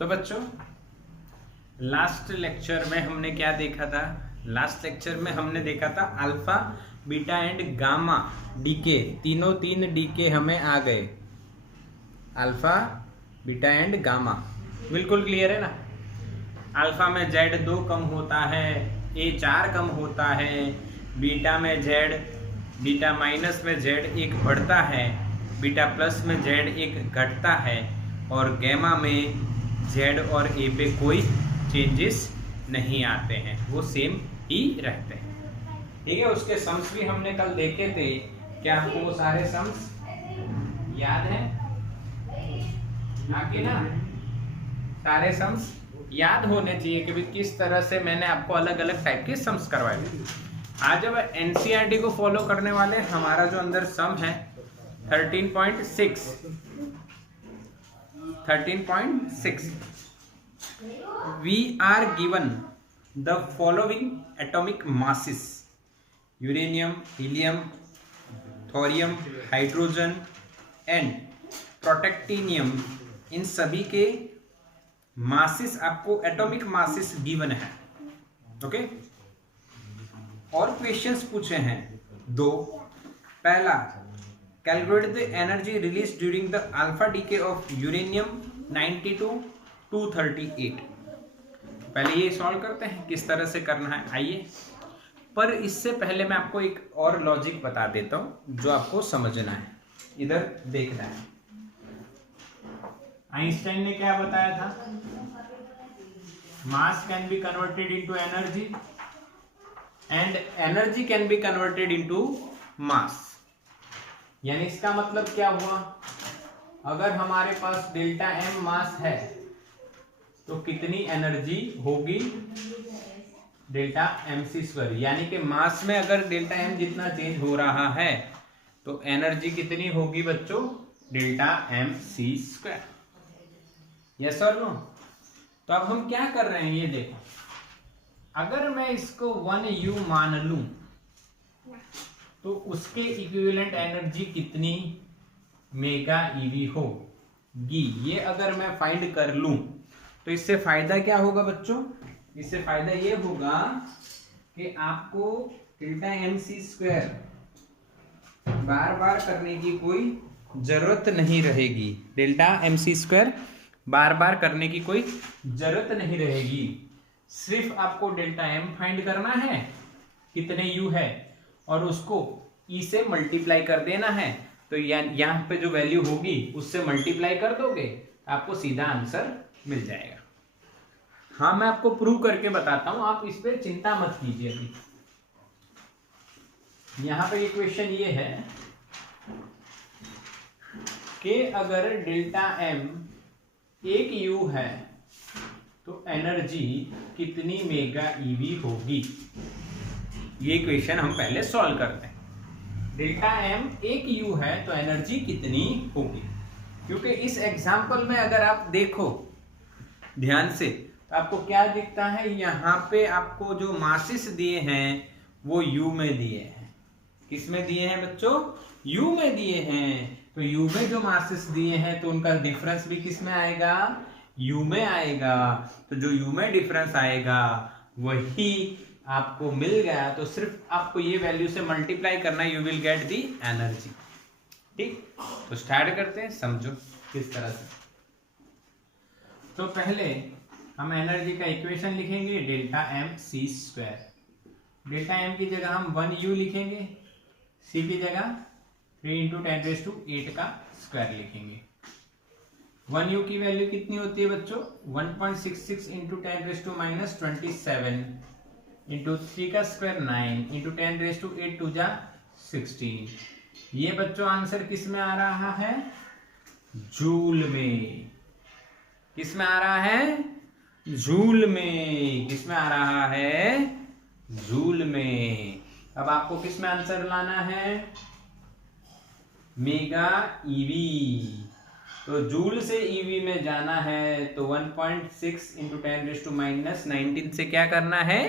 तो बच्चों last lecture में हमने क्या देखा था? लास्ट लेक्चर में हमने देखा था alpha, beta and gamma decay, तीन डीके हमें आ गए। अल्फा, बीटा एंड गामा बिल्कुल क्लियर है ना? अल्फा में Z2 कम होता है, A4 कम होता है, बीटा में Z, बीटा माइनस में Z1 बढ़ता है, बीटा प्लस में Z1 घटता है और गैमा में Z और A पे कोई चेंजेस नहीं आते हैं, वो सेम ही रहते हैं। ठीक है, उसके सम्स भी हमने कल देखे थे। क्या आपको वो सारे सम्स याद हैं? आगे ना सारे सम्स याद होने चाहिए कि किस तरह से मैंने आपको अलग अलग टाइप के सम्स करवाए। आज अब एनसीईआरटी को फॉलो करने वाले हमारा जो अंदर सम है 13.6 we are given the following atomic masses: uranium, helium, thorium, hydrogen and protactinium. इन सभी के मासेस आपको एटॉमिक मासेस गिवन है। ओके, और क्वेश्चंस पूछे हैं दो। पहला, calculate the energy release during the alpha decay of uranium 90 to 238। पहले ये सॉल्व करते हैं किस तरह से करना है, आइए। पर इससे पहले मैं आपको एक और लॉजिक बता देता हूं जो आपको समझना है, इधर देखना है। आइंस्टाइन ने क्या बताया था? मास can be converted into energy and energy can be converted into mass. यानी इसका मतलब क्या हुआ? अगर हमारे पास डेल्टा एम मास है तो कितनी एनर्जी होगी? Delta M C square. यानी कि मास में अगर डेल्टा एम जितना चेंज हो रहा है तो एनर्जी कितनी होगी बच्चों? Delta M C square. Yes और नो? तो अब हम क्या कर रहे हैं ये देखो। अगर मैं इसको 1U मान लूं तो उसके इक्विवेलेंट एनर्जी कितनी मेगा ईवी होगी? ये अगर मैं फाइंड कर लूं तो इससे फायदा क्या होगा बच्चों? इससे फायदा ये होगा कि आपको डेल्टा एम सी स्क्वायर बार बार करने की कोई जरूरत नहीं रहेगी। डेल्टा एम सी स्क्वायर बार बार करने की कोई जरूरत नहीं रहेगी। सिर्फ आपको डेल्टा एम फाइंड करना है, कितने यू है, और उसको ई से मल्टीप्लाई कर देना है। तो यहाँ पे जो वैल्यू होगी उससे मल्टीप्लाई कर दोगे, आपको सीधा आंसर मिल जाएगा। हाँ, मैं आपको प्रूव करके बताता हूं, आप इस पे चिंता मत कीजिए। अभी यहां पे इक्वेशन ये है कि अगर डेल्टा एम 1U है तो एनर्जी कितनी मेगा ईवी होगी? ये इक्वेशन हम पहले सॉल्व करते हैं। डेल्टा एम 1U है तो एनर्जी कितनी होगी? क्योंकि इस एग्जांपल में अगर आप देखो ध्यान से तो आपको क्या दिखता है? यहाँ पे आपको जो मासेस दिए हैं वो U में दिए हैं। किस में दिए हैं बच्चों? U में दिए हैं। तो U में जो मासेस दिए हैं तो उनका डिफरेंस भी किस में आएगा? U में आएगा। तो जो U में डिफरेंस आएगा वही आपको मिल गया। तो सिर्फ आपको ये वैल्यू से मल्टीप्लाई करना, you will get the energy. ठीक, तो स्टार्ट करते हैं, समझो किस तरह से। तो पहले हम एनर्जी का इक्वेशन लिखेंगे, delta M C square. Delta m की जगह हम 1U लिखेंगे, सी की जगह 3 × 10⁸ का स्क्वायर लिखेंगे। 1U की वैल्यू कितनी होती है बच्चों? 1.66 × 10⁻27 इंटू 3 का स्क्वायर 9 इंटू 10⁸ 2 जा 16। ये बच्चों आंसर किस में आ रहा है? जूल में। किस में आ रहा है? जूल में। किस में आ रहा है? जूल में। अब आपको किस में आंसर लाना है? Mega EV. तो जूल से ईवी में जाना है तो 1.6 × 10⁻19 से क्या करना है?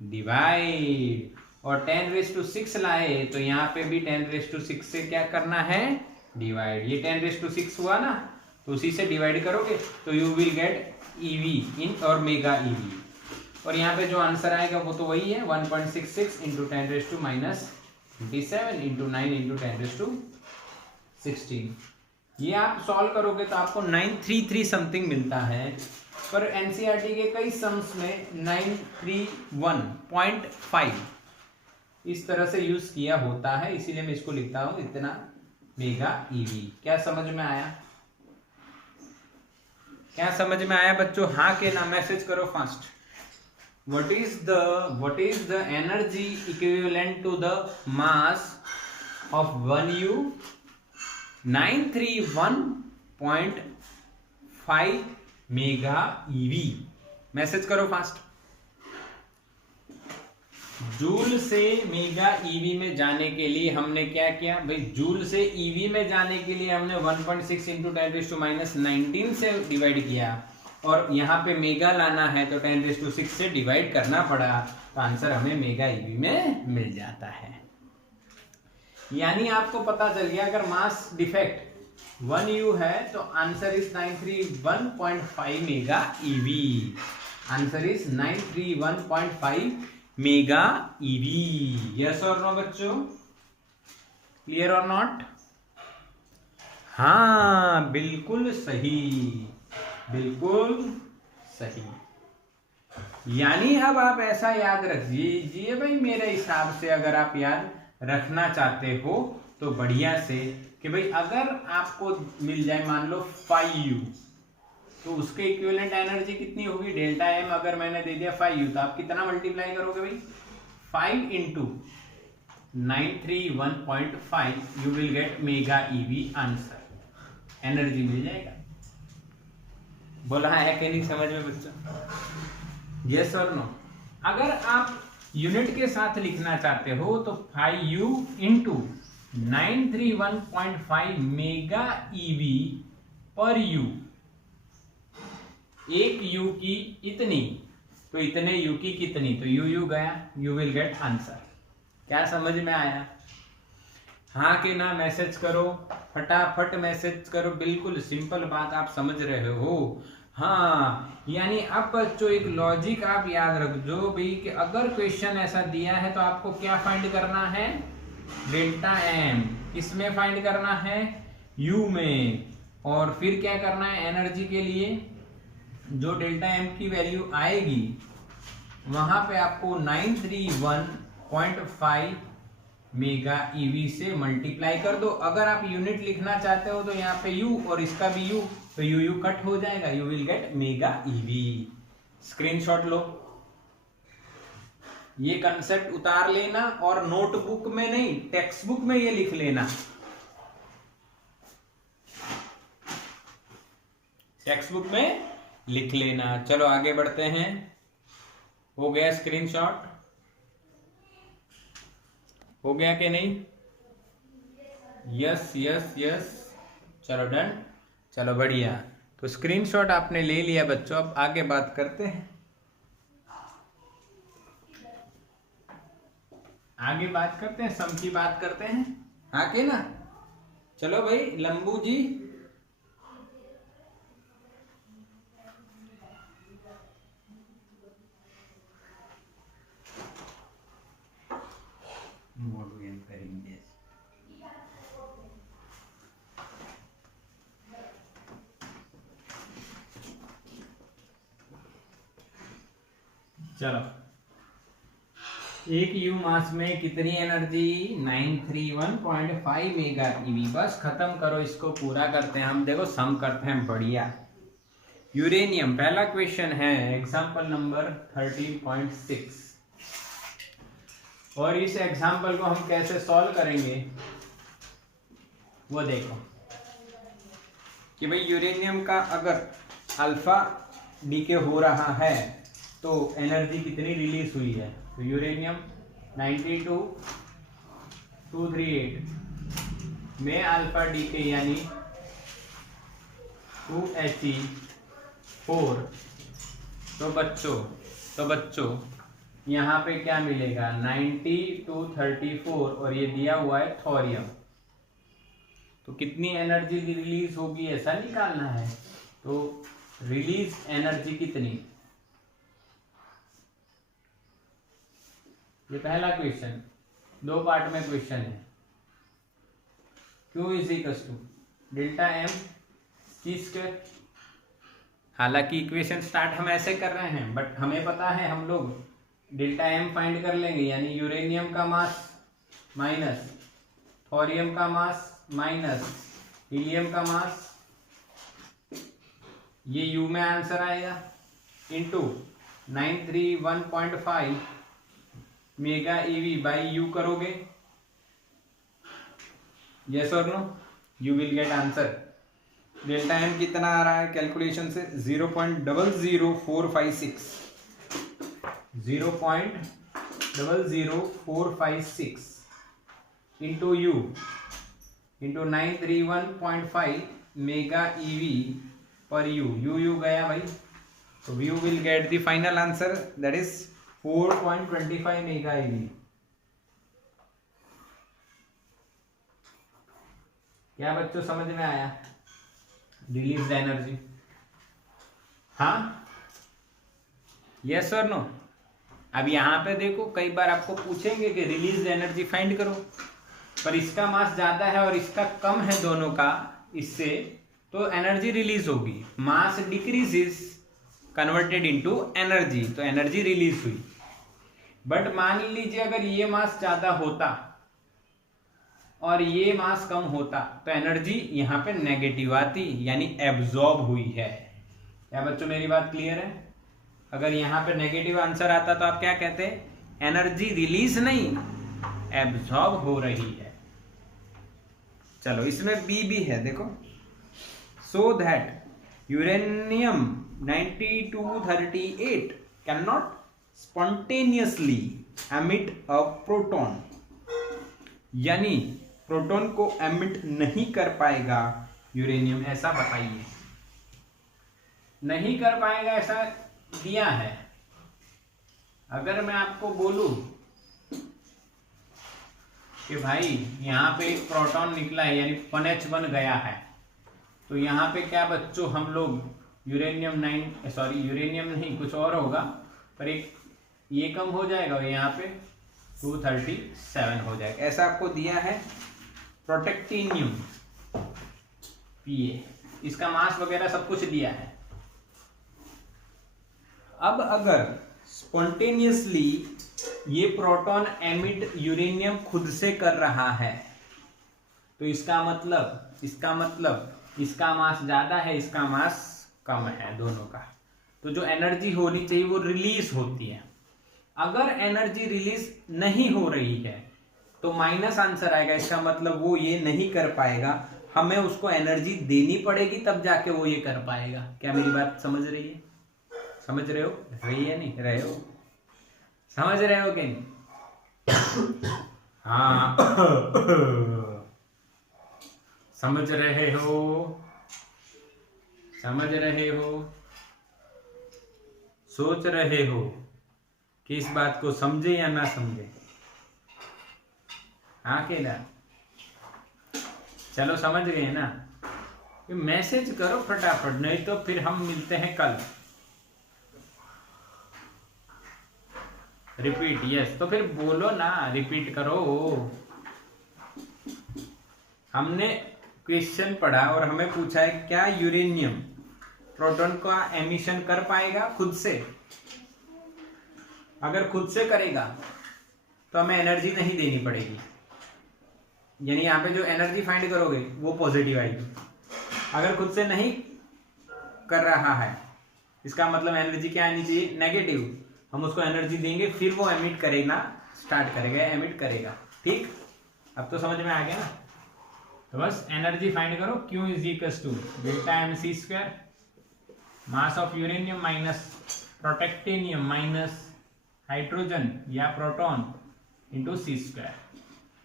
डिवाइड। और 10⁶ लाए तो यहाँ पे भी 10⁶ से क्या करना है? डिवाइड। ये 10⁶ हुआ ना, तो उसी से डिवाइड करोगे तो यू विल गेट ईवी इन और मेगा ईवी। और यहाँ पे जो आंसर आएगा वो तो वही है 1.66 इंटू 10⁻⁻⁻27 इंटू 9 इंटू 10⁻16। ये आप सॉल्व करोगे तो आपको 933 समथिंग मिलता है, पर एनसीईआरटी के कई सम्स में 931.5 इस तरह से यूज किया होता है, इसीलिए मैं इसको लिखता हूं इतना मेगा ईवी। क्या समझ में आया? क्या समझ में आया बच्चों? हाँ के ना मैसेज करो fast. What is the energy equivalent to the mass of 1U? 931.5 mega EV. Message करो फास्ट। जूल से मेगा ईवी में जाने के लिए हमने क्या किया भाई? जूल से ईवी में जाने के लिए हमने 1.6 इंटू 10⁻⁻19 से डिवाइड किया, और यहाँ पे मेगा लाना है तो 10⁻6 से डिवाइड करना पड़ा, तो आंसर हमें मेगा ईवी में मिल जाता है। यानी आपको पता चल गया अगर मास डिफेक्ट 1U है तो answer is 931.5 mega eV. Answer is 931.5 mega EV. Yes और नो बच्चों? क्लियर और नॉट? हाँ बिल्कुल सही, बिल्कुल सही। यानी अब आप ऐसा याद रख लीजिए भाई, मेरे हिसाब से अगर आप याद रखना चाहते हो तो बढ़िया से कि भाई अगर आपको मिल जाए मान लो 5U, तो उसके इक्विवेलेंट एनर्जी कितनी होगी? डेल्टा एम अगर मैंने दे दिया 5U, तो आप कितना मल्टीप्लाई करोगे भाई? 5 into 931.5 you will get mega eV answer, energy मिल जाएगा। बोला है कि नहीं समझ में बच्चों? यस और नो? अगर आप यूनिट के साथ लिखना चाहते हो तो 5U इंटू 931.5 मेगा ईवी पर यू। एक यू की इतनी, तो इतने यू की कितनी, तो यू गया, यू विल गेट आंसर। क्या समझ में आया? हाँ कि ना मैसेज करो, फटाफट मैसेज करो। बिल्कुल सिंपल बात आप समझ रहे हो। हाँ, यानी अब बच्चों एक लॉजिक आप याद रख दो भाई कि अगर क्वेश्चन ऐसा दिया है तो आपको क्या फाइंड करना है? Delta M. किसमें फाइंड करना है? यू में। और फिर क्या करना है? एनर्जी के लिए जो डेल्टा एम की वैल्यू आएगी वहां पे आपको 931.5 मेगा ईवी से मल्टीप्लाई कर दो। अगर आप यूनिट लिखना चाहते हो तो यहाँ पे यू और इसका भी यू, तो यू कट हो जाएगा, you will get mega eV. Screenshot लो, ये कंसेप्ट उतार लेना और नोटबुक में नहीं टेक्स्ट बुक में ये लिख लेना। टेक्स्ट बुक में लिख लेना। चलो आगे बढ़ते हैं। हो गया स्क्रीनशॉट? हो गया कि नहीं? यस यस यस, चलो डन। चलो बढ़िया, तो स्क्रीनशॉट आपने ले लिया बच्चों। अब आगे बात करते हैं, आगे बात करते हैं, सम की बात करते हैं। हाँ के ना? चलो भाई लंबू जी, करेंगे। चलो, एक यू मास में कितनी एनर्जी? 931.5 mega EV. बस खत्म करो, इसको पूरा करते हैं हम। देखो सम करते हैं बढ़िया। यूरेनियम पहला क्वेश्चन है, एग्जांपल नंबर 13.6। और इस एग्जांपल को हम कैसे सॉल्व करेंगे वो देखो कि भाई यूरेनियम का अगर अल्फा डीके हो रहा है तो एनर्जी कितनी रिलीज हुई है? तो यूरेनियम 92238 में अल्फा डीके यानी 2He4। तो बच्चों यहाँ पे क्या मिलेगा? 90 234, और ये दिया हुआ है थोरियम। तो कितनी एनर्जी रिलीज होगी ऐसा निकालना है। तो रिलीज एनर्जी कितनी, ये पहला क्वेश्चन, 2 पार्ट में क्वेश्चन है। Q is equals to delta M C square. हालांकि इक्वेशन स्टार्ट हम ऐसे कर रहे हैं, बट हमें पता है हम लोग डेल्टा एम फाइंड कर लेंगे, यानी यूरेनियम का मास माइनस थोरियम का मास माइनस हीलियम का मास, ये यू में आंसर आएगा, into 931.5 mega eV by u करोगे, यस और no, you will get answer. Delta m कितना आ रहा है कैलकुलेशन से, 0.00456, 0.00456 into u into 931.5 mega eV पर यू गया भाई, तो you will get the final answer, that is 4.25 mega eV. क्या बच्चों समझ में आया रिलीज एनर्जी? हाँ, यस और नो। अब यहाँ पे देखो, कई बार आपको पूछेंगे कि रिलीज एनर्जी फाइंड करो, पर इसका मास ज्यादा है और इसका कम है दोनों का, इससे तो एनर्जी रिलीज होगी। मास डिक्रीजेस कन्वर्टेड इनटू एनर्जी, तो एनर्जी रिलीज हुई। बट मान लीजिए अगर ये मास ज्यादा होता और ये मास कम होता, तो एनर्जी यहाँ पे नेगेटिव आती, यानी एब्जॉर्ब हुई है। क्या बच्चों मेरी बात क्लियर है? अगर यहाँ पे नेगेटिव आंसर आता तो आप क्या कहते, एनर्जी रिलीज नहीं एब्जॉर्ब हो रही है। चलो इसमें बी भी है, देखो, so that uranium 9238 can not spontaneously emit a proton, यानी प्रोटॉन को एमिट नहीं कर पाएगा यूरेनियम, ऐसा बताइए। नहीं कर पाएगा ऐसा दिया है। अगर मैं आपको बोलूं कि भाई यहाँ पे एक प्रोटॉन निकला है, यानी 1H बन गया है, तो यहाँ पे क्या बच्चों हम लोग यूरेनियम नहीं, कुछ और होगा, पर एक ये कम हो जाएगा और यहाँ पे 237 हो जाएगा, ऐसा आपको दिया है। प्रोटेक्टिनियम पीए, इसका मास वगैरह सब कुछ दिया है। अब अगर स्पॉन्टेनियसली ये प्रोटॉन एमिट यूरेनियम खुद से कर रहा है, तो इसका मतलब इसका मास ज्यादा है, इसका मास कम है दोनों का, तो जो एनर्जी होनी चाहिए वो रिलीज होती है। अगर एनर्जी रिलीज नहीं हो रही है तो माइनस आंसर आएगा, इसका मतलब वो ये नहीं कर पाएगा, हमें उसको एनर्जी देनी पड़ेगी तब जाके वो ये कर पाएगा। क्या मेरी बात समझ रही है? समझ रहे हो? रही है नहीं रहे हो? समझ रहे हो कि नहीं? हाँ समझ रहे हो? समझ रहे हो? सोच रहे हो कि इस बात को समझे या ना समझे? हाँ के ना? चलो समझ गए ना? मैसेज करो फटाफट, नहीं तो फिर हम मिलते हैं कल। रिपीट, यस, तो फिर बोलो ना, रिपीट करो। हमने क्वेश्चन पढ़ा और हमें पूछा है क्या यूरेनियम प्रोटॉन का एमिशन कर पाएगा खुद से? अगर खुद से करेगा तो हमें एनर्जी नहीं देनी पड़ेगी, यानी यहाँ पे जो एनर्जी फाइंड करोगे वो पॉजिटिव आएगी। अगर खुद से नहीं कर रहा है, इसका मतलब एनर्जी क्या आनी चाहिए? नेगेटिव। हम उसको एनर्जी देंगे, फिर वो एमिट करेगा, स्टार्ट करेगा, एमिट करेगा। ठीक, अब तो समझ में आ गया ना? तो बस एनर्जी फाइंड करो, Q is equals to delta M C square, mass of uranium minus protactinium minus hydrogen या प्रोटॉन इंटू सी स्क्वायर।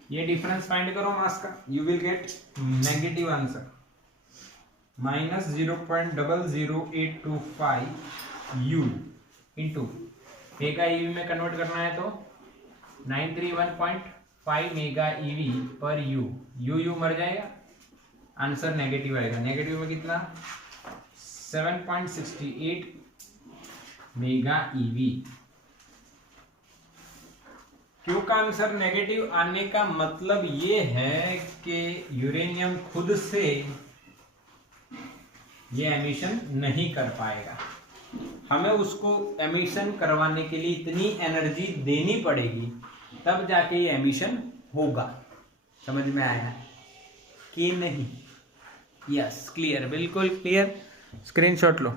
ये डिफरेंस फाइंड करो मास का, you will get negative answer, minus 0.00825 U into mega eV में convert करना है तो 931.5 mega eV पर U, U मर जाएगा, आंसर नेगेटिव आएगा। नेगेटिव में कितना 7.68 मेगा ईवी। क्यों का आंसर नेगेटिव आने का मतलब ये है कि यूरेनियम खुद से ये एमिशन नहीं कर पाएगा, हमें उसको एमिशन करवाने के लिए इतनी एनर्जी देनी पड़ेगी, तब जाके ये एमिशन होगा। समझ में आया कि नहीं? यस, क्लियर, बिल्कुल क्लियर। स्क्रीनशॉट लो।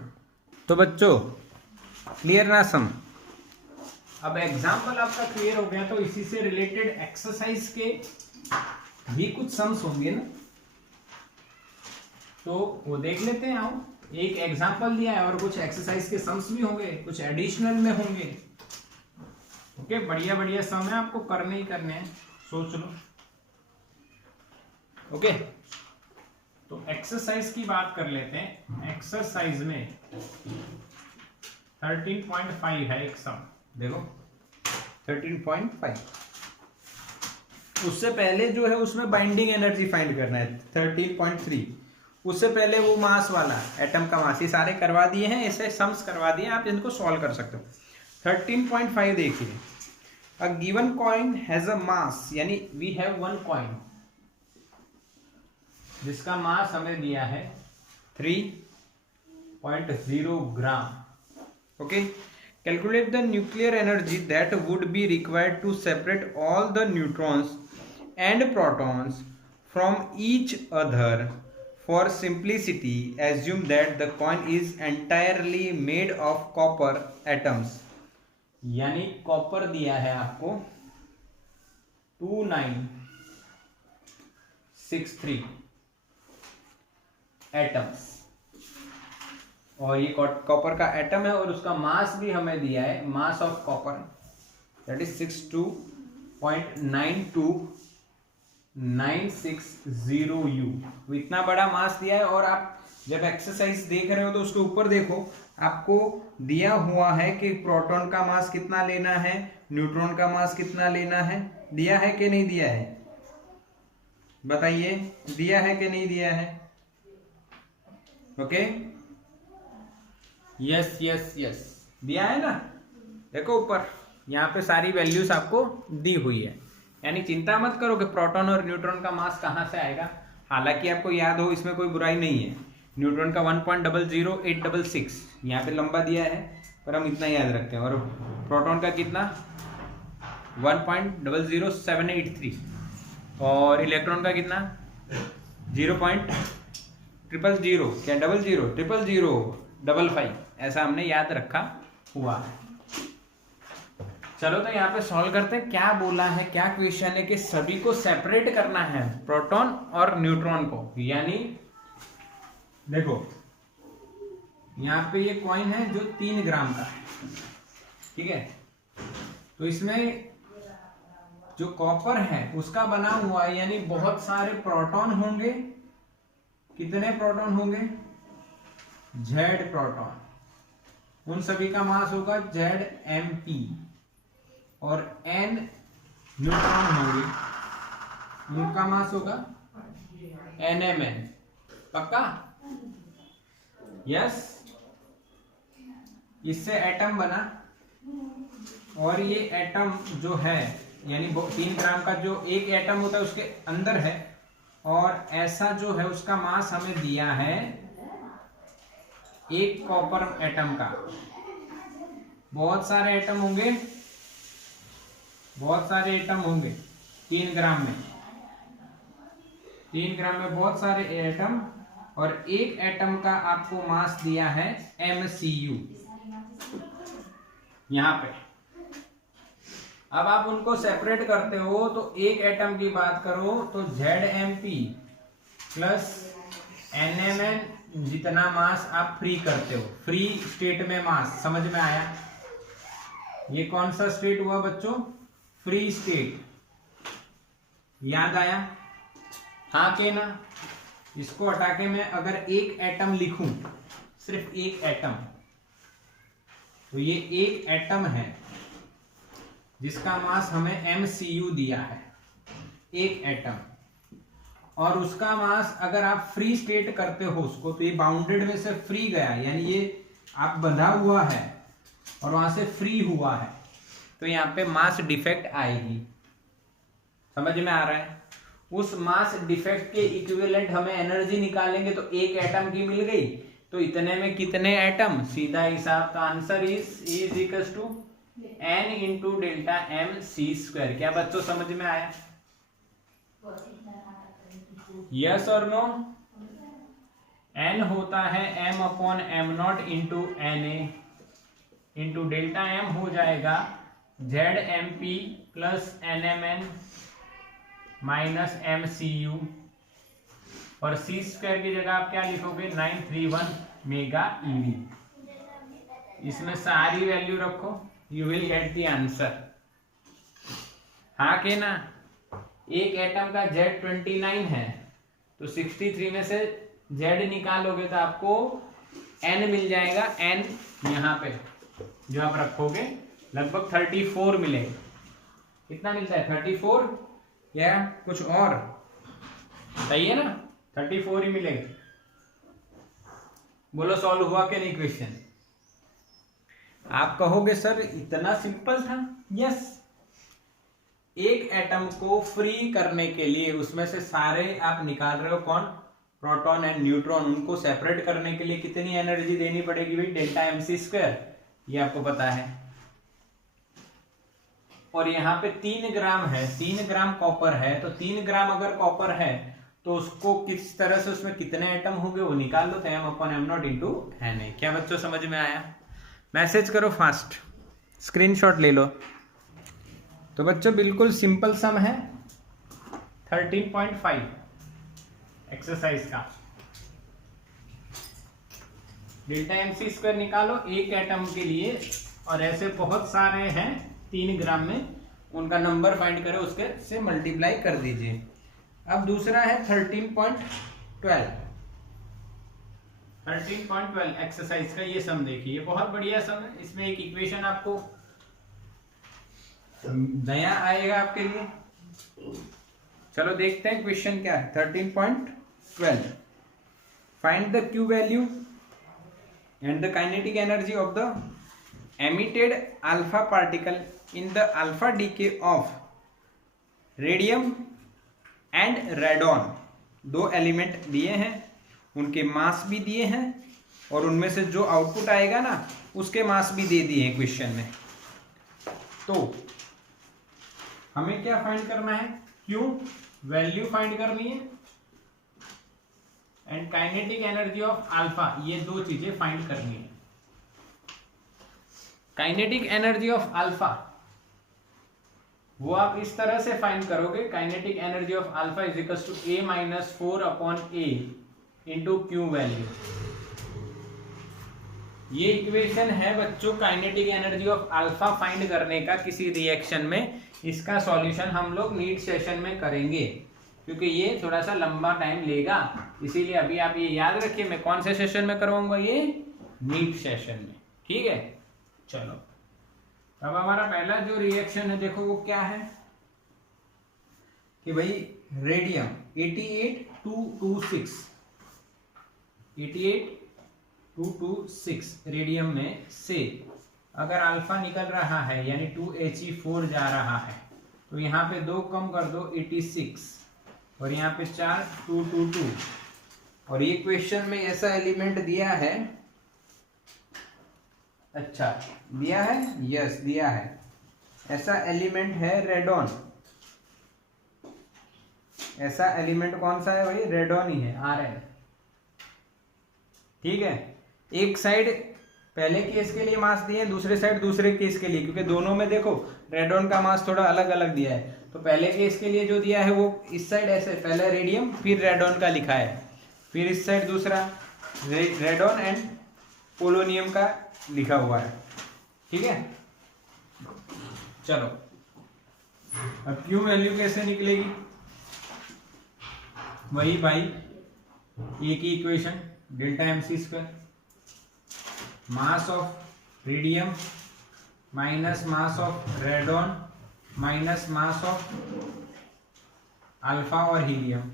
तो बच्चों क्लियर ना सम? अब एग्जाम्पल आपका क्लियर हो गया, तो इसी से रिलेटेड एक्सरसाइज के भी कुछ सम्स होंगे ना, तो वो देख लेते हैं। आओ, एक एग्जाम्पल दिया है और कुछ एक्सरसाइज के सम्स भी होंगे, कुछ एडिशनल में होंगे। ओके, बढ़िया बढ़िया सम है, आपको करने ही करने हैं, सोच लो। ओके, तो एक्सरसाइज की बात कर लेते हैं। एक्सरसाइज में 13.5 है एक सम, देखो 13.5। उससे पहले जो है उसमें बाइंडिंग एनर्जी फाइंड करना है 13.3। उससे पहले वो मास वाला एटम का मास, ये सारे करवा दिए हैं, ऐसे सम्स करवा दिए, आप इनको सॉल्व कर सकते हो। 13.5 देखिए, a given coin has a mass, यानी वी हैव वन कॉइन जिसका मास हमें दिया है 3.0 gram. Okay, calculate the nuclear energy that would be required to separate all the neutrons and protons from each other. For simplicity, assume that the coin is entirely made of copper atoms. यानी copper दिया है आपको 2963 atoms, और ये copper का atom है, और उसका मास भी हमें दिया है, mass of copper that is 62.92960 U। इतना बड़ा मास दिया है, और आप जब एक्सरसाइज देख रहे हो तो उसके ऊपर देखो, आपको दिया हुआ है कि प्रोटॉन का मास कितना लेना है, न्यूट्रॉन का मास कितना लेना है। दिया है कि नहीं दिया है? बताइए, दिया है कि नहीं दिया है? ओके, यस यस यस, दिया है ना। देखो ऊपर, यहाँ पे सारी वैल्यूज आपको दी हुई है, यानी चिंता मत करो कि प्रोटॉन और न्यूट्रॉन का मास कहाँ से आएगा। हालांकि आपको याद हो, इसमें कोई बुराई नहीं है। न्यूट्रॉन का 1.00866 यहाँ पे लंबा दिया है, पर हम इतना याद रखते हैं, और प्रोटॉन का कितना 1.00783, और इलेक्ट्रॉन का कितना 0.000 क्या 000055, ऐसा हमने याद रखा हुआ है। चलो तो यहाँ पे सॉल्व करते हैं। क्या बोला है, क्या क्वेश्चन है कि सभी को सेपरेट करना है, प्रोटॉन और न्यूट्रॉन को। यानी देखो यहाँ पे ये कॉइन है जो 3 ग्राम का है, ठीक है। तो इसमें जो कॉपर है उसका बना हुआ है, यानी बहुत सारे प्रोटॉन होंगे। कितने प्रोटॉन होंगे? Z प्रोटॉन, उन सभी का मास होगा ZMP, और N न्यूट्रॉन होंगे, उनका मास होगा NMN। पक्का? यस। इससे एटम बना, और ये एटम जो है, यानी 3 ग्राम का जो एक एटम होता है उसके अंदर है, और ऐसा जो है उसका मास हमें दिया है एक कॉपर एटम का। बहुत सारे एटम होंगे, बहुत सारे एटम होंगे 3 ग्राम में, 3 ग्राम में बहुत सारे एटम, और एक एटम का आपको मास दिया है MCU यहां पे। अब आप उनको सेपरेट करते हो, तो एक एटम की बात करो तो ZMP प्लस NMN जितना मास आप फ्री करते हो, फ्री स्टेट में मास। समझ में आया? ये कौन सा स्टेट हुआ बच्चों? Free state. याद आया? हाँ के ना? इसको हटा के मैं अगर एक एटम लिखूं, सिर्फ एक एटम, तो ये एक एटम है जिसका मास हमें MCU दिया है, एक एटम। और उसका मास अगर आप फ्री स्टेट करते हो उसको, तो ये बाउंडेड में से फ्री गया, यानी ये आप बंधा हुआ है और वहां से फ्री हुआ है, तो यहाँ पे मास डिफेक्ट आएगी। समझ में आ रहा है? उस मास डिफेक्ट के इक्विवेलेंट हमें एनर्जी निकालेंगे, तो एक एटम की मिल गई, तो इतने में कितने एटम, सीधा हिसाब। तो answer is equals to n into delta m c square. क्या बच्चों समझ में आया? यस और नो? n होता है m upon m not into n a into delta m हो जाएगा Z m p plus n m n minus m c u, और सी स्क्वायर की जगह आप क्या लिखोगे, 931 मेगा ईवी। इसमें सारी वैल्यू रखो, you will get the answer. हाँ के ना? एक एटम का Z29 है, तो 63 में से Z निकालोगे तो आपको N मिल जाएगा। N यहाँ पे जो आप रखोगे लगभग 34 मिलेगा। कितना मिलता है? 34 या कुछ और? सही है ना? 34 ही मिलेगा। बोलो सॉल्व हुआ कि नहीं क्वेश्चन? आप कहोगे सर इतना सिंपल था। यस, एक एटम को फ्री करने के लिए उसमें से सारे आप निकाल रहे हो, कौन? Proton and neutron. उनको सेपरेट करने के लिए कितनी एनर्जी देनी पड़ेगी भाई? डेल्टा एम सी स्क्वायर, ये आपको पता है। और यहाँ पे 3 ग्राम है, 3 ग्राम कॉपर है, तो 3 ग्राम अगर कॉपर है तो उसको किस तरह से, उसमें कितने एटम होंगे वो निकाल लो, तो m upon m not into n a. क्या बच्चों समझ में आया? मैसेज करो फास्ट, स्क्रीनशॉट ले लो। तो बच्चों बिल्कुल सिंपल सम है 13.5 एक्सरसाइज का। डेल्टा एम सी स्क्वायर निकालो एक एटम के लिए, और ऐसे बहुत सारे हैं 3 ग्राम में, उनका नंबर फाइंड करो, उसके से मल्टीप्लाई कर दीजिए। अब दूसरा है 13.12 एक्सरसाइज का ये सम देखिए, ये बहुत बढ़िया सम है। इसमें एक इक्वेशन आपको नया आएगा आपके लिए। चलो देखते हैं क्वेश्चन क्या है। 13.12 find the Q value and the kinetic energy of the emitted alpha particle in the alpha decay of radium and radon. 2 element दिए हैं, उनके मास भी दिए हैं, और उनमें से जो आउटपुट आएगा ना उसके मास भी दे दिए हैं क्वेश्चन में। तो हमें क्या फाइंड करना है? क्यू वैल्यू फाइंड करनी है and kinetic energy of alpha, ये 2 चीजें फाइंड करनी है। काइनेटिक एनर्जी ऑफ अल्फा वो आप इस तरह से फाइंड करोगे, kinetic energy of alpha is equal to a minus 4 upon a into Q value. ये इक्वेशन है बच्चों kinetic energy of alpha find करने का किसी रिएक्शन में। इसका सॉल्यूशन हम लोग नीट सेशन में करेंगे, क्योंकि ये थोड़ा सा लंबा टाइम लेगा, इसीलिए अभी आप ये याद रखिए। मैं कौन से सेशन में करवाऊंगा? ये नीट सेशन में, ठीक है। चलो अब हमारा पहला जो रिएक्शन है देखो वो क्या है कि भाई रेडियम 88,226 रेडियम में से अगर अल्फा निकल रहा है, यानी 2He4 जा रहा है, तो यहाँ पे 2 कम कर दो 86, और यहाँ पे 4 222। और ये क्वेश्चन में ऐसा एलिमेंट दिया है, अच्छा दिया है, यस दिया है, ऐसा एलिमेंट है रेडॉन। ऐसा एलिमेंट कौन सा है भाई? रेडॉन ही है, Rn। ठीक है, एक साइड पहले केस के लिए मास दिए, दूसरे साइड दूसरे केस के लिए, क्योंकि दोनों में देखो रेडॉन का मास थोड़ा अलग अलग दिया है। तो पहले केस के लिए जो दिया है वो इस साइड ऐसे, पहले रेडियम फिर रेडॉन का लिखा है, फिर इस साइड दूसरा रेडॉन एंड पोलोनियम का लिखा हुआ है, ठीक है। चलो अब क्यू वैल्यू कैसे निकलेगी? वही भाई एक ही equation, delta M C square, mass of radium minus mass of radon minus mass of alpha और हीलियम,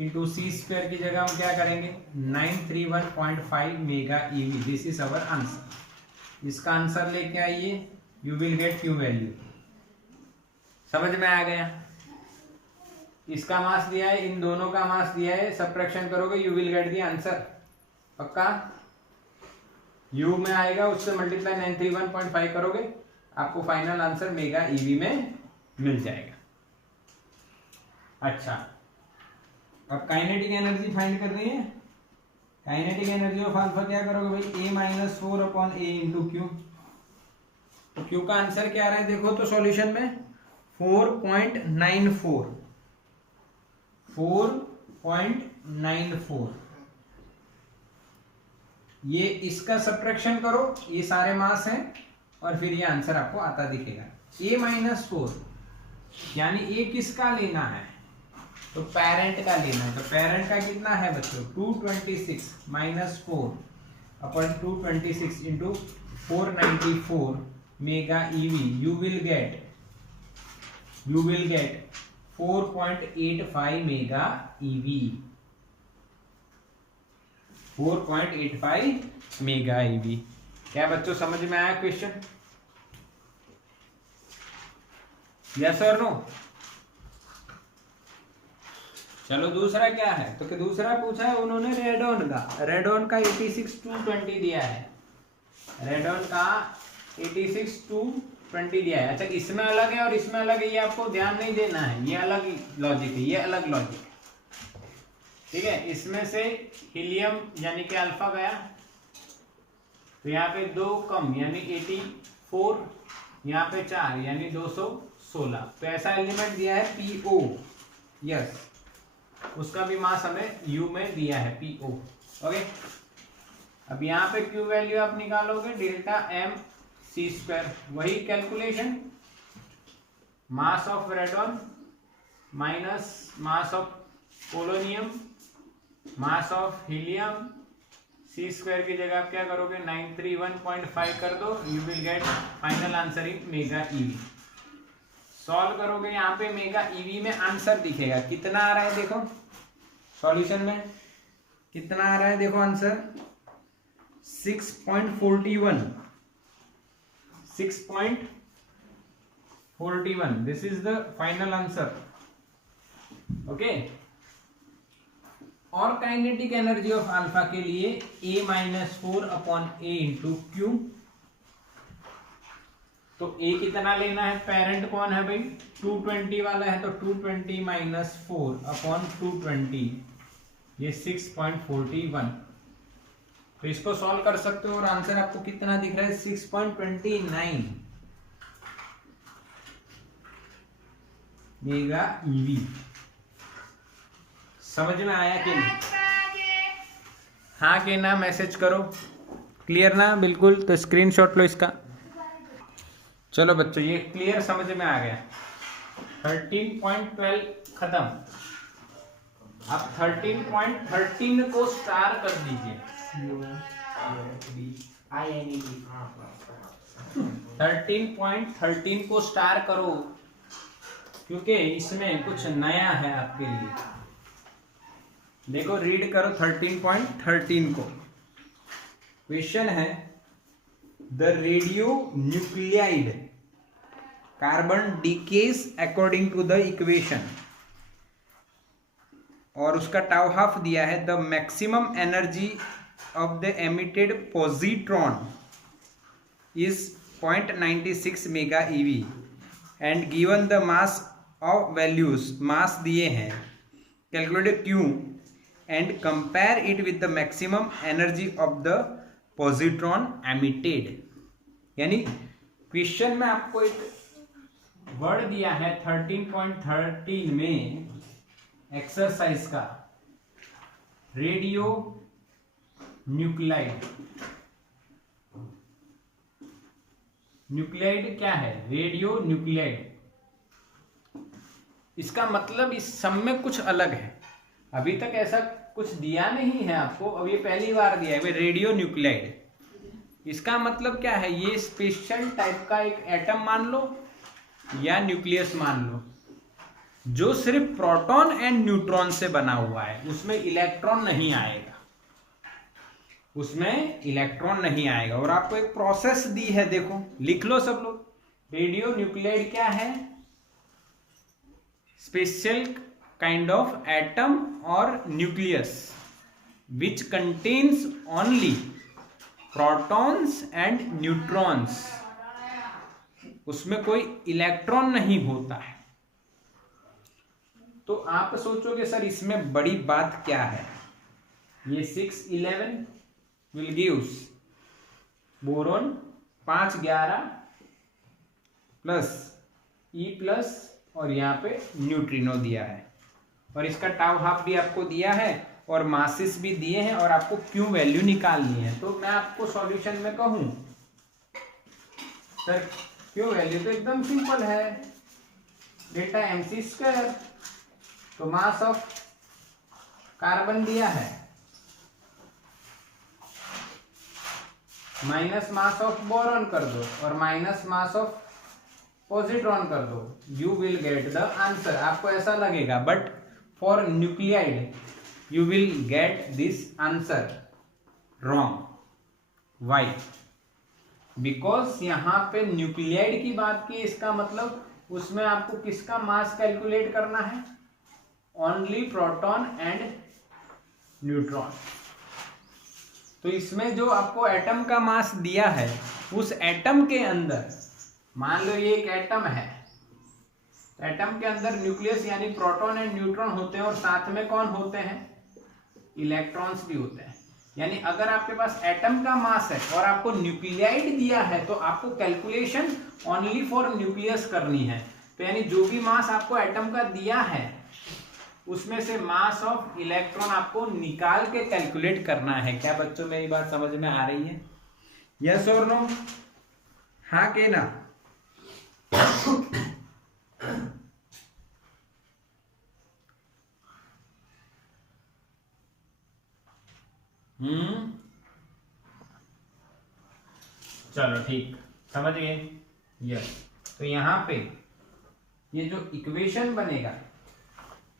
इंटू सी स्क्वायर की जगह हम क्या करेंगे 931.5 mega eV. This is our answer. इसका आंसर लेके आइए, you will get Q value. समझ में आ गया? इसका मास दिया है, इन दोनों का मास दिया है, सबट्रैक्शन करोगे you will get the answer. पक्का? यू में आएगा, उससे मल्टीप्लाई 931.5 करोगे, आपको फाइनल आंसर मेगा ईवी में मिल जाएगा। अच्छा, अब काइनेटिक एनर्जी फाइंड कर रही है। काइनेटिक एनर्जी ऑफ अल्फा क्या करोगे भाई, a minus 4 upon A into Q. तो क्यू का आंसर क्या आ रहा है देखो तो सॉल्यूशन में 4.94। ये इसका सब्ट्रैक्शन करो, ये सारे मास हैं, और फिर ये आंसर आपको आता दिखेगा। a माइनस 4 यानी ए किसका लेना है, तो पेरेंट का लेना है। तो पेरेंट का कितना है बच्चों, 226 minus 4 upon 226 into 494 mega EV. You will gate 4.85 mega EV. 4.85 mega eV. क्या बच्चों समझ में आया क्वेश्चन? यस और नो? चलो दूसरा क्या है, तो कि दूसरा पूछा है उन्होंने रेडॉन का 86,220 दिया है। रेडॉन का 86,220 दिया है। अच्छा, इसमें अलग है और इसमें अलग है, ये आपको ध्यान नहीं देना है, ये अलग लॉजिक है, ये अलग लॉजिक है। ठीक है, इसमें से हीलियम यानी कि अल्फा गया, तो यहाँ पे 2 कम यानी 84, यहाँ पे 4 यानी 216। तो ऐसा एलिमेंट दिया है PO। यस, उसका भी मास हमें U में दिया है PO। ओके, अब यहाँ पे Q वैल्यू आप निकालोगे डेल्टा M C स्क्वायर। वही calculation, mass of radon minus mass of polonium mass of helium, C square की जगह आप क्या करोगे 931.5 कर दो, you will gate final answer in mega EV. Solve करोगे, यहाँ पे मेगा ईवी में आंसर दिखेगा। कितना आ रहा है देखो, सॉल्यूशन में कितना आ रहा है देखो answer, 6.41। 6.41, this is the final answer. Okay, और काइनेटिक एनर्जी ऑफ अल्फा के लिए a minus 4 upon A into Q. तो a कितना लेना है, पेरेंट कौन है भाई 220 वाला है, तो 220 माइनस 4 अपॉन 220, ये 6.41। तो इसको सॉल्व कर सकते हो और आंसर आपको कितना दिख रहा है 6.29 मेगा ईवी। समझ में आया कि नहीं? हाँ कि ना, मैसेज करो। क्लियर ना बिल्कुल? तो स्क्रीनशॉट लो इसका। चलो बच्चों, ये क्लियर समझ में आ गया। 13.12 खत्म। अब 13.13 को स्टार कर दीजिए। 13.13 को स्टार करो, क्योंकि इसमें कुछ नया है आपके लिए। देखो, रीड करो 13.13 को। क्वेश्चन है, the radionuclide carbon decays according to the equation, और उसका टाउ हाफ दिया है, the maximum energy of the emitted positron is 0.96 mega eV and given the mass of values, mass दिए हैं, calculate Q and compare it with the maximum energy of the positron emitted. यानी question में आपको एक word दिया है 13.13 में exercise का, रेडियो न्यूक्लाइड। न्यूक्लाइड क्या है, रेडियो न्यूक्लाइड। इसका मतलब इस सब में कुछ अलग है, अभी तक ऐसा कुछ दिया नहीं है आपको, अब ये पहली बार दिया है रेडियो न्यूक्लाइड। इसका मतलब क्या है, ये स्पेशल टाइप का एक एटम मान लो या न्यूक्लियस मान लो, जो सिर्फ प्रोटॉन एंड न्यूट्रॉन से बना हुआ है, उसमें इलेक्ट्रॉन नहीं आएगा, उसमें इलेक्ट्रॉन नहीं आएगा। और आपको एक प्रोसेस दी है, देखो लिख लो सब लोग। रेडियो न्यूक्लियाइड क्या है? स्पेशल काइंड ऑफ एटम और nucleus which contains only protons and neutrons, उसमें कोई इलेक्ट्रॉन नहीं होता है। तो आप सोचोगे सर इसमें बड़ी बात क्या है? ये 611 will gives boron 511 plus E plus और यहाँ पे न्यूट्रिनो दिया है, और इसका टाउ हाफ भी आपको दिया है और मासेस भी दिए हैं, और आपको क्यू वैल्यू निकालनी है। तो मैं आपको सॉल्यूशन में कहूं सर क्यू वैल्यू तो एकदम सिंपल है, डेल्टा mc स्क्वायर। तो मास ऑफ कार्बन दिया है माइनस मास ऑफ बोरॉन कर दो और माइनस मास ऑफ पॉजिट्रॉन कर दो, you will get the answer. आपको ऐसा लगेगा, but for nuclide you will get this answer wrong. Why? Because यहां पे न्यूक्लियाइड की बात की, इसका मतलब उसमें आपको किसका मास कैलकुलेट करना है? Only proton and neutron. तो इसमें जो आपको एटम का मास दिया है, उस एटम के अंदर मान लो ये एक एटम है, एटम के अंदर न्यूक्लियस यानी प्रोटॉन एंड न्यूट्रॉन होते हैं, और साथ में कौन होते हैं? इलेक्ट्रॉन्स भी होते हैं। यानी अगर आपके पास एटम का मास है और आपको न्यूक्लियाइड दिया है, तो आपको कैलकुलेशन ओनली फॉर न्यूक्लियस करनी है। तो यानी जो भी मास आपको एटम का दिया है, उसमें से मास ऑफ इलेक्ट्रॉन आपको निकाल के कैलकुलेट करना है। क्या बच्चों मेरी बात समझ में आ रही है? यस और नो? हाँ के ना? चलो ठीक, समझ गए? यस। तो यहां पे ये जो इक्वेशन बनेगा,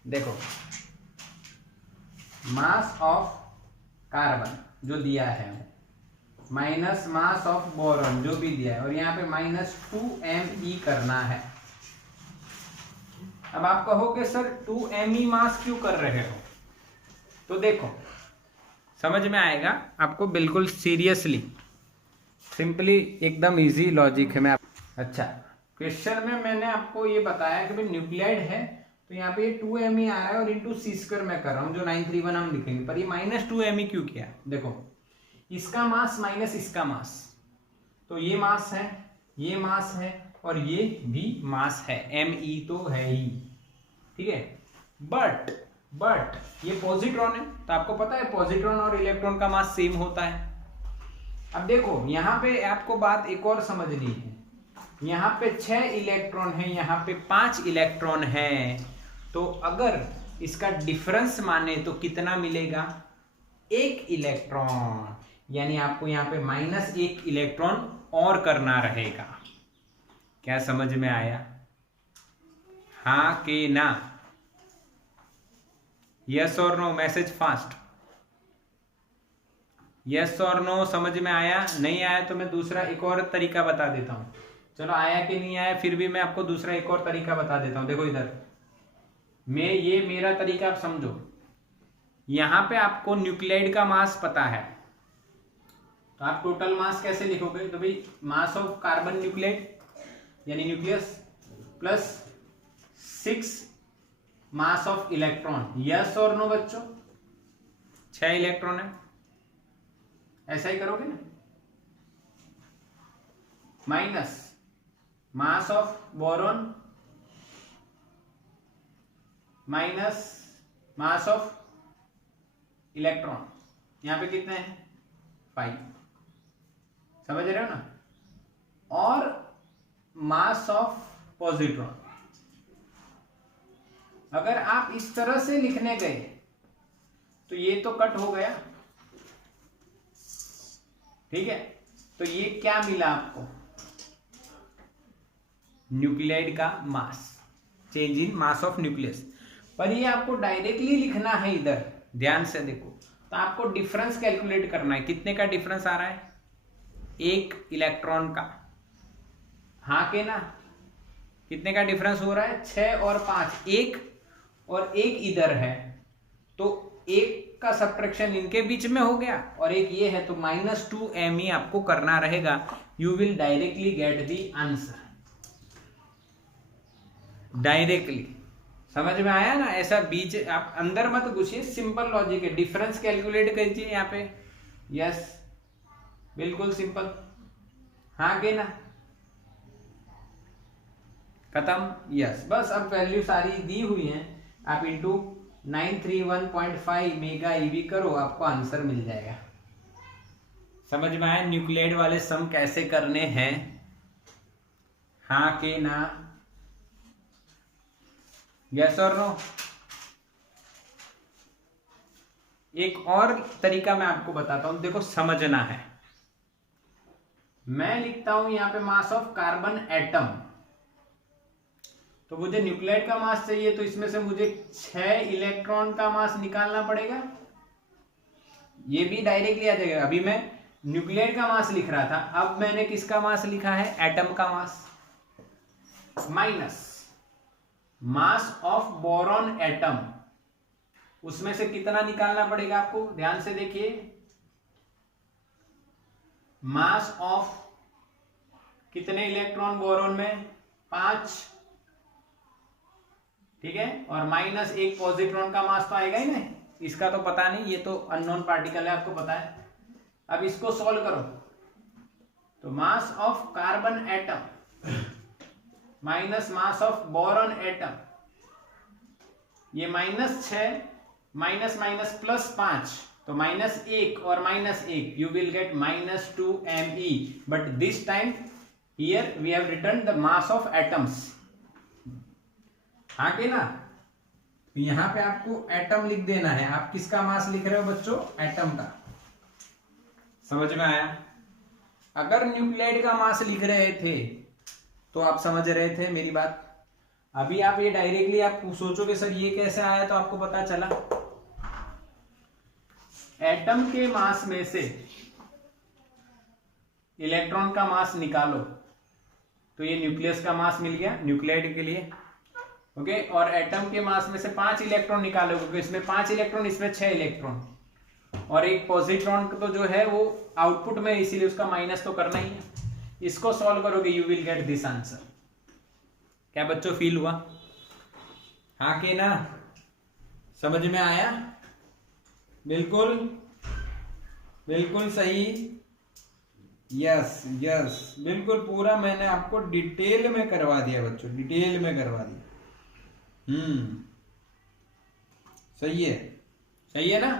देखो मास ऑफ कार्बन जो दिया है माइनस मास ऑफ बोरॉन जो भी दिया है, और यहाँ पे -2me करना है। अब आप कहोगे सर 2me मास क्यों कर रहे हो? तो देखो समझ में आएगा आपको, बिल्कुल सीरियसली, सिंपली एकदम इजी लॉजिक है। मैं अच्छा, क्वेश्चन में मैंने आपको ये बताया कि भाई न्यूक्लियाइड है, तो यहाँ पे 2me आ रहा है और इंटू सी स्क्वायर मैं कर रहा हूँ, जो 931 हम लिखेंगे, पर ये -2me क्यों किया? देखो इसका मास माइनस इसका मास, तो ये मास है, ये मास है, और ये भी मास है, me तो है ही, ठीक है। बट ये पॉजिट्रॉन है, तो आपको पता है पॉजिट्रॉन और इलेक्ट्रॉन का मास सेम होता है। अब देखो यहाँ पे आपको बात एक और समझनी है, यहाँ पे 6 इलेक्ट्रॉन है, यहाँ पे 5 इलेक्ट्रॉन है, तो अगर इसका डिफरेंस माने तो कितना मिलेगा? 1 इलेक्ट्रॉन, यानी आपको यहाँ पे -1 इलेक्ट्रॉन और करना रहेगा। क्या समझ में आया? हाँ के ना? यस और नो? Message fast. यस और नो? समझ में आया? नहीं आया तो मैं दूसरा एक और तरीका बता देता हूं। चलो आया कि नहीं आया, फिर भी मैं आपको दूसरा एक और तरीका बता देता हूं। देखो इधर मैं, ये मेरा तरीका आप समझो। यहां पे आपको न्यूक्लियाइड का मास पता है, तो आप टोटल मास कैसे लिखोगे? तो भाई मास ऑफ कार्बन न्यूक्लियाइड यानी nucleus plus 6 mass of electron. Yes और नो बच्चों? 6 इलेक्ट्रॉन है, ऐसा ही करोगे ना, minus mass of boron minus mass of electron, यहां पे कितने हैं? 5, समझ रहे हो ना? और मास ऑफ पॉजिट्रॉन। अगर आप इस तरह से लिखने गए तो ये तो कट हो गया, ठीक है। तो ये क्या मिला आपको? न्यूक्लियाइड का mass. Change in mass of nucleus. पर ये आपको डायरेक्टली लिखना है इधर, ध्यान से देखो, तो आपको डिफरेंस कैलकुलेट करना है। कितने का डिफरेंस आ रहा है? 1 इलेक्ट्रॉन का, हाँ के ना? कितने का डिफरेंस हो रहा है? 6 और 5, 1 और 1 इधर है, तो 1 का सब्ट्रैक्शन इनके बीच में हो गया और एक ये है, तो -2m आपको करना रहेगा। You will directly get the answer, directly. समझ में आया ना? ऐसा बीच आप अंदर मत घुसिए, सिंपल लॉजिक है। डिफरेंस कैलकुलेट कीजिए यहाँ पे, यस, बिल्कुल सिंपल, हाँ के ना? खत्म, यस। बस अब वैल्यू सारी दी हुई हैं, आप इंटू 931.5 मेगा ईवी करो, आपको आंसर मिल जाएगा। समझ में आया न्यूक्लियड वाले सम कैसे करने हैं, हाँ के ना? यस और नो? एक और तरीका मैं आपको बताता हूं, देखो समझना है। मैं लिखता हूं यहां पे मास ऑफ कार्बन एटम, तो मुझे न्यूक्लियड का मास चाहिए, तो इसमें से मुझे 6 इलेक्ट्रॉन का मास निकालना पड़ेगा। ये भी डायरेक्टली आ जाएगा। अभी मैं न्यूक्लियड का मास लिख रहा था, अब मैंने किसका मास लिखा है? एटम का mass, minus mass of boron atom, उसमें से कितना निकालना पड़ेगा आपको? ध्यान से देखिए, मास ऑफ कितने इलेक्ट्रॉन बोरॉन में? 5, ठीक है, और माइनस 1 पॉजिट्रॉन का मास तो आएगा ही ना, इसका तो पता नहीं, ये तो अननोन पार्टिकल है, आपको पता है। अब इसको सॉल्व करो, तो mass of carbon atom minus mass of boron atom, ये -6 माइनस माइनस +5, तो -1 और -1, you will get -2me, but this time here we have written the mass of atoms, हाँ के ना? यहां पे आपको एटम लिख देना है। आप किसका मास लिख रहे हो बच्चों? एटम का। समझ में आया? अगर न्यूक्लियड का मास लिख रहे थे तो आप समझ रहे थे मेरी बात। अभी आप ये डायरेक्टली आप सोचोगे सर ये कैसे आया, तो आपको पता चला एटम के मास में से इलेक्ट्रॉन का मास निकालो, तो ये न्यूक्लियस का मास मिल गया न्यूक्लियड के लिए, ओके। और एटम के मास में से 5 इलेक्ट्रॉन निकालो, क्योंकि इसमें 5 इलेक्ट्रॉन, इसमें 6 इलेक्ट्रॉन, और एक पॉजिट्रॉन तो जो है वो आउटपुट में, इसीलिए उसका माइनस तो करना ही है। इसको सॉल्व करोगे, you will get this answer. क्या बच्चों फील हुआ? हाँ कि ना? समझ में आया? बिल्कुल बिल्कुल सही, यस यस, बिल्कुल पूरा मैंने आपको डिटेल में करवा दिया बच्चों, डिटेल में करवा दिया। सही है, सही है ना?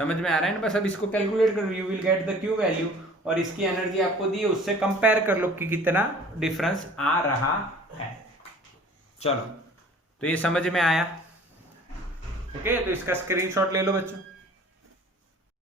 समझ में आ रहा है ना? बस अब इसको कैलकुलेट करो, you will get the Q value, और इसकी एनर्जी आपको दी है, उससे कंपेयर कर लो कि कितना डिफरेंस आ रहा है। चलो, तो ये समझ में आया? ओके, तो इसका स्क्रीनशॉट ले लो बच्चों।